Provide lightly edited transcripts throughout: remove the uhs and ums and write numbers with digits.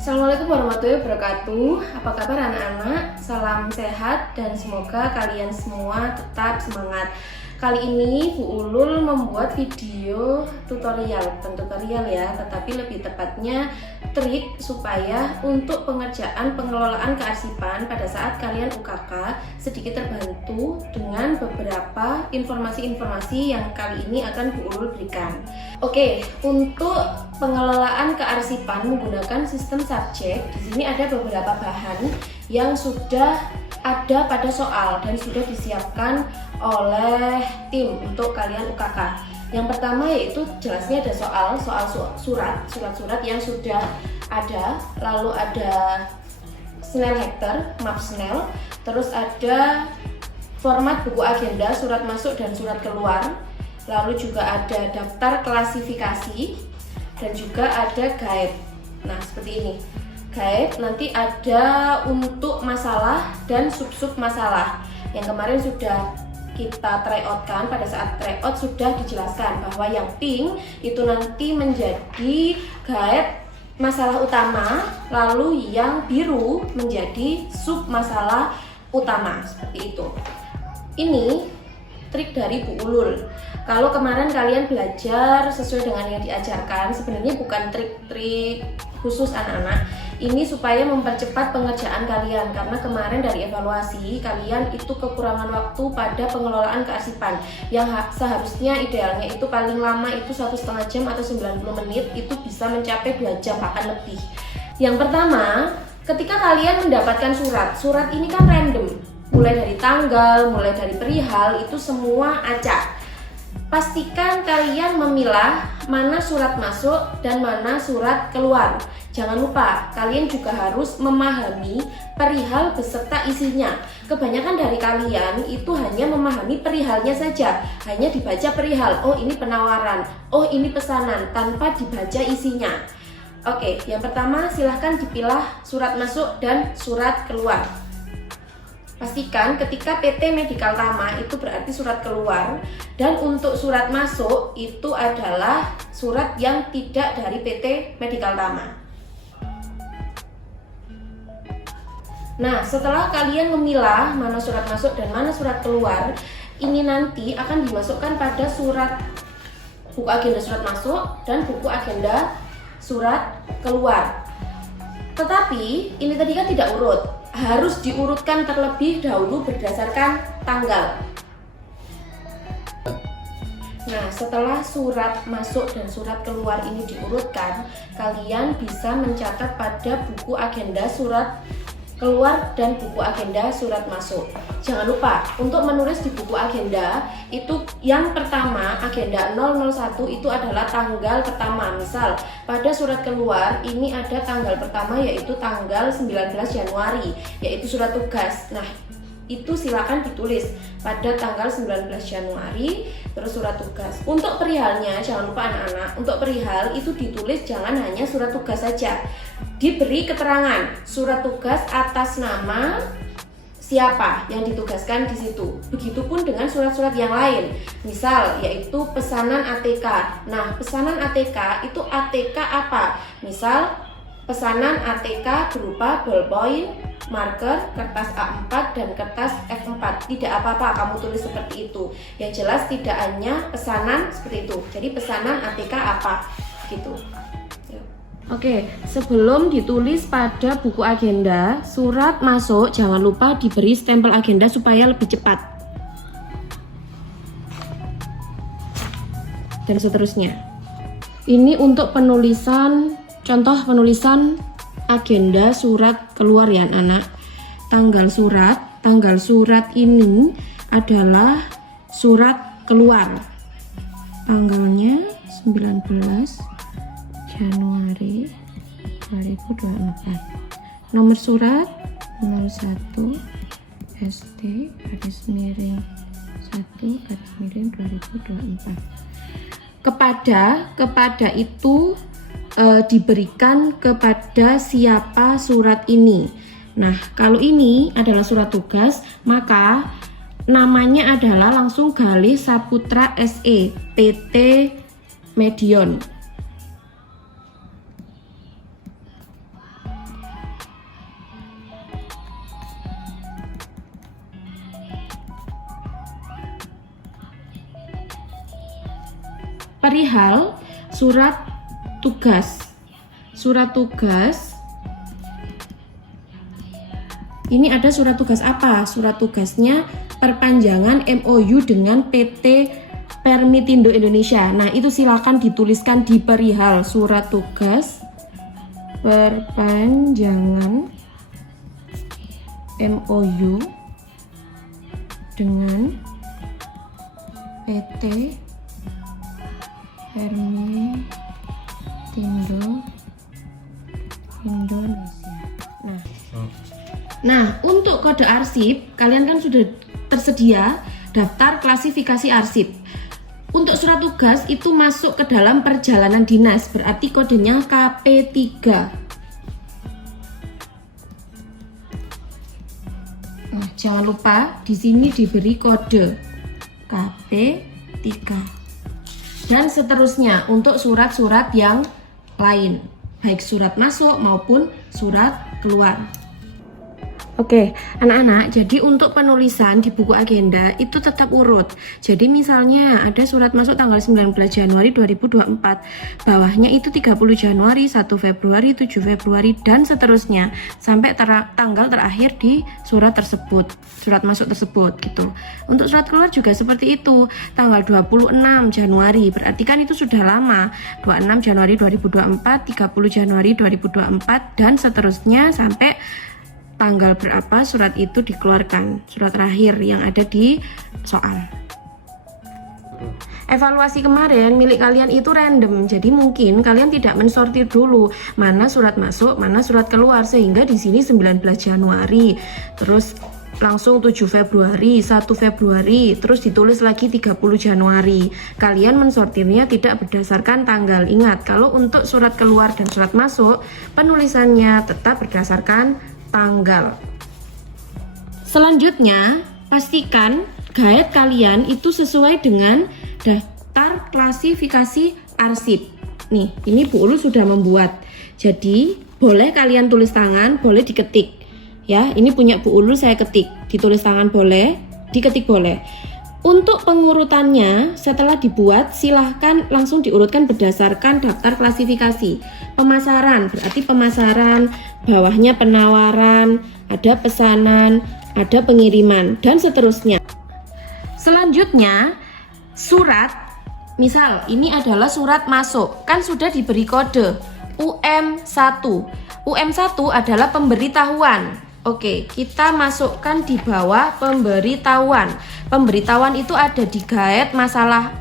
Assalamualaikum warahmatullahi wabarakatuh. Apa kabar anak-anak? Salam sehat dan semoga kalian semua tetap semangat. Kali ini Bu Ulul membuat video tutorial, bukan tutorial ya, tetapi lebih tepatnya trik supaya untuk pengelolaan kearsipan pada saat kalian UKK sedikit terbantu dengan beberapa informasi-informasi yang kali ini akan Bu Ulul berikan. Oke, untuk pengelolaan kearsipan menggunakan sistem subjek, di sini ada beberapa bahan yang sudah ada pada soal dan sudah disiapkan oleh tim untuk kalian UKK. Yang pertama yaitu jelasnya ada surat-surat yang sudah ada, lalu ada Snell Hector, map Snell, terus ada format buku agenda, surat masuk dan surat keluar, lalu juga ada daftar klasifikasi dan juga ada guide. Nah, seperti ini. Guide nanti ada untuk masalah dan sub-sub masalah. Yang kemarin sudah kita try out kan, pada saat try out sudah dijelaskan bahwa yang pink itu nanti menjadi guide masalah utama, lalu yang biru menjadi sub masalah utama, seperti itu. Ini trik dari Bu Ulul. Kalau kemarin kalian belajar sesuai dengan yang diajarkan, sebenarnya bukan trik-trik khusus anak-anak. Ini supaya mempercepat pengerjaan kalian, karena kemarin dari evaluasi kalian itu kekurangan waktu pada pengelolaan kearsipan yang seharusnya idealnya itu paling lama itu 1,5 jam atau 90 menit, itu bisa mencapai 2 jam bahkan lebih. Yang pertama, ketika kalian mendapatkan surat ini kan random, mulai dari tanggal, mulai dari perihal, itu semua acak. Pastikan kalian memilah mana surat masuk dan mana surat keluar. Jangan lupa, kalian juga harus memahami perihal beserta isinya. Kebanyakan dari kalian itu hanya memahami perihalnya saja, hanya dibaca perihal, oh ini penawaran, oh ini pesanan, tanpa dibaca isinya. Oke, yang pertama silahkan dipilah surat masuk dan surat keluar. Pastikan ketika PT Medikal Tama itu berarti surat keluar, dan untuk surat masuk itu adalah surat yang tidak dari PT Medikal Tama. Nah, setelah kalian memilah mana surat masuk dan mana surat keluar, ini nanti akan dimasukkan pada surat buku agenda surat masuk dan buku agenda surat keluar. Tetapi ini tadi kan tidak urut, harus diurutkan terlebih dahulu berdasarkan tanggal. Nah, setelah surat masuk dan surat keluar ini diurutkan, kalian bisa mencatat pada buku agenda surat keluar dan buku agenda surat masuk. Jangan lupa untuk menulis di buku agenda itu yang pertama, agenda 001 itu adalah tanggal pertama. Misal pada surat keluar ini ada tanggal pertama yaitu tanggal 19 Januari, yaitu surat tugas. Nah, itu silakan ditulis pada tanggal 19 Januari, terus surat tugas. Untuk perihalnya jangan lupa anak-anak, untuk perihal itu ditulis jangan hanya surat tugas saja. Diberi keterangan surat tugas atas nama siapa yang ditugaskan di situ. Begitupun dengan surat-surat yang lain. Misal yaitu pesanan ATK. Nah, pesanan ATK itu ATK apa? Misal pesanan ATK berupa ballpoint, marker, kertas A4 dan kertas F4. Tidak apa-apa kamu tulis seperti itu. Yang jelas tidak hanya pesanan seperti itu. Jadi pesanan ATK apa gitu. Oke, sebelum ditulis pada buku agenda, surat masuk jangan lupa diberi stempel agenda supaya lebih cepat. Dan seterusnya. Ini untuk penulisan, contoh penulisan agenda surat keluar ya anak. Tanggal surat ini adalah surat keluar. Tanggalnya 19 Januari 2024. Nomor surat 01 ST garis miring 1 garis miring 2024. Kepada itu diberikan kepada siapa surat ini. Nah, kalau ini adalah surat tugas, maka namanya adalah langsung Galih Saputra SE PT Medion. perihal surat tugas. Surat tugas. Ini ada surat tugas apa? Surat tugasnya perpanjangan MOU dengan PT Permitindo Indonesia. Nah, itu silakan dituliskan di perihal surat tugas perpanjangan MOU dengan PT Permitindo Indonesia. Nah, untuk kode arsip, kalian kan sudah tersedia daftar klasifikasi arsip. Untuk surat tugas itu masuk ke dalam perjalanan dinas, berarti kodenya KP3. Nah, jangan lupa di sini diberi kode KP3. Dan seterusnya untuk surat-surat yang lain, baik surat masuk maupun surat keluar. Oke, anak-anak, jadi untuk penulisan di buku agenda itu tetap urut. Jadi misalnya ada surat masuk tanggal 19 Januari 2024, bawahnya itu 30 Januari, 1 Februari, 7 Februari, dan seterusnya sampai tanggal terakhir di surat tersebut, surat masuk tersebut gitu. Untuk surat keluar juga seperti itu, tanggal 26 Januari, berarti kan itu sudah lama, 26 Januari 2024, 30 Januari 2024, dan seterusnya sampai tanggal berapa surat itu dikeluarkan, surat terakhir yang ada di soal. Evaluasi kemarin milik kalian itu random, jadi mungkin kalian tidak mensortir dulu mana surat masuk, mana surat keluar, sehingga di sini 19 Januari, terus langsung 7 Februari, 1 Februari, terus ditulis lagi 30 Januari. Kalian mensortirnya tidak berdasarkan tanggal. Ingat, kalau untuk surat keluar dan surat masuk, penulisannya tetap berdasarkan tanggal. Selanjutnya, pastikan guide kalian itu sesuai dengan daftar klasifikasi arsip. Nih, ini Bu Ulul sudah membuat. Jadi, boleh kalian tulis tangan, boleh diketik. Ya, ini punya Bu Ulul, saya ketik. Ditulis tangan boleh, diketik boleh. Untuk pengurutannya, setelah dibuat, silahkan langsung diurutkan berdasarkan daftar klasifikasi. Pemasaran, berarti pemasaran, bawahnya penawaran, ada pesanan, ada pengiriman, dan seterusnya. Selanjutnya, surat, misal ini adalah surat masuk, kan sudah diberi kode UM1. UM1 adalah pemberitahuan. Oke, kita masukkan di bawah pemberitahuan. Pemberitahuan itu ada di guide masalah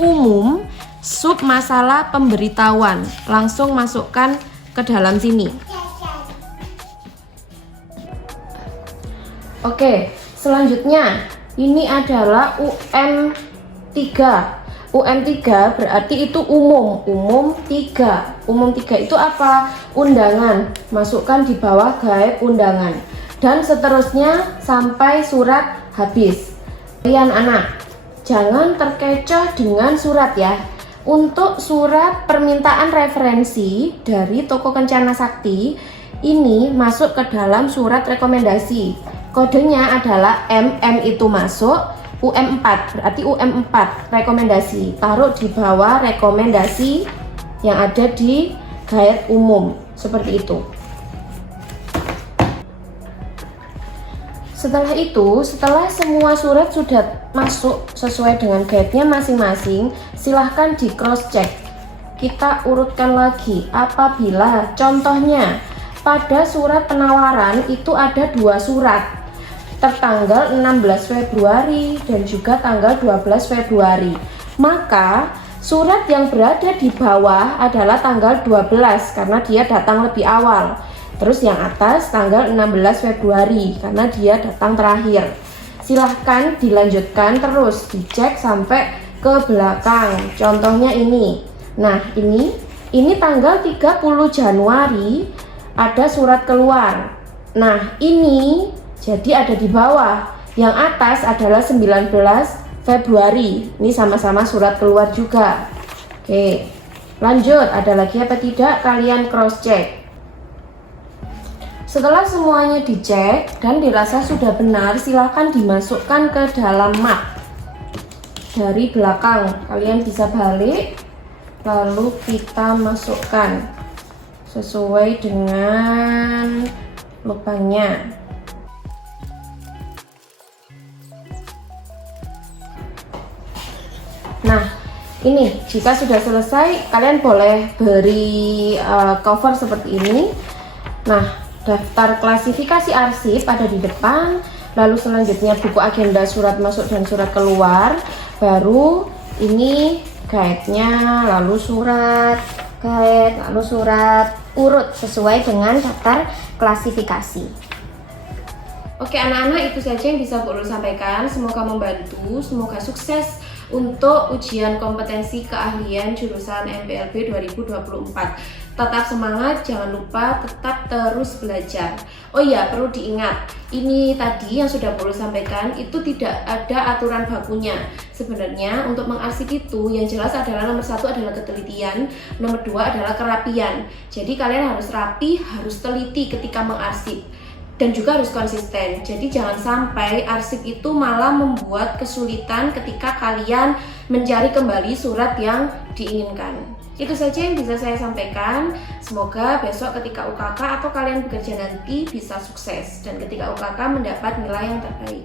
umum, sub masalah pemberitahuan. Langsung masukkan ke dalam sini. Oke, selanjutnya ini adalah UM3. UM3 berarti itu umum, umum 3. Umum 3 itu apa? Undangan. Masukkan di bawah guide undangan. Dan seterusnya sampai surat habis. Kalian anak, jangan terkecoh dengan surat ya. Untuk surat permintaan referensi dari Toko Kencana Sakti, ini masuk ke dalam surat rekomendasi. Kodenya adalah MM itu masuk, UM4, berarti UM4 rekomendasi, taruh di bawah rekomendasi yang ada di guide umum, seperti itu. Setelah itu, setelah semua surat sudah masuk sesuai dengan guide-nya masing-masing, silahkan di cross check. Kita urutkan lagi, apabila contohnya pada surat penawaran itu ada 2 surat, tertanggal 16 Februari dan juga tanggal 12 Februari. Maka surat yang berada di bawah adalah tanggal 12 karena dia datang lebih awal. Terus yang atas tanggal 16 Februari karena dia datang terakhir. Silahkan dilanjutkan terus, dicek sampai ke belakang. Contohnya ini. Nah, ini tanggal 30 Januari ada surat keluar. Nah, ini jadi ada di bawah. Yang atas adalah 19 Februari. Ini sama-sama surat keluar juga. Oke, lanjut. Ada lagi apa tidak? Kalian cross check. Setelah semuanya dicek dan dirasa sudah benar, silakan dimasukkan ke dalam map. dari belakang. Kalian bisa balik, lalu kita masukkan sesuai dengan lubangnya. Nah, ini jika sudah selesai, kalian boleh beri cover seperti ini. Nah, daftar klasifikasi arsip ada di depan, lalu selanjutnya buku agenda, surat masuk dan surat keluar, baru ini guide-nya, lalu surat guide, lalu surat urut sesuai dengan daftar klasifikasi. Oke anak-anak, itu saja yang bisa Bu Ulul sampaikan. Semoga membantu, semoga sukses untuk ujian kompetensi keahlian jurusan MPLB 2024. Tetap semangat, jangan lupa tetap terus belajar. Oh iya, perlu diingat, ini tadi yang sudah perlu sampaikan itu tidak ada aturan bakunya. Sebenarnya untuk mengarsip itu yang jelas adalah nomor 1 adalah ketelitian, nomor 2 adalah kerapian. Jadi kalian harus rapi, harus teliti ketika mengarsip, dan juga harus konsisten. Jadi jangan sampai arsip itu malah membuat kesulitan ketika kalian mencari kembali surat yang diinginkan. Itu saja yang bisa saya sampaikan. Semoga besok ketika UKK atau kalian bekerja nanti bisa sukses, dan ketika UKK mendapat nilai yang terbaik.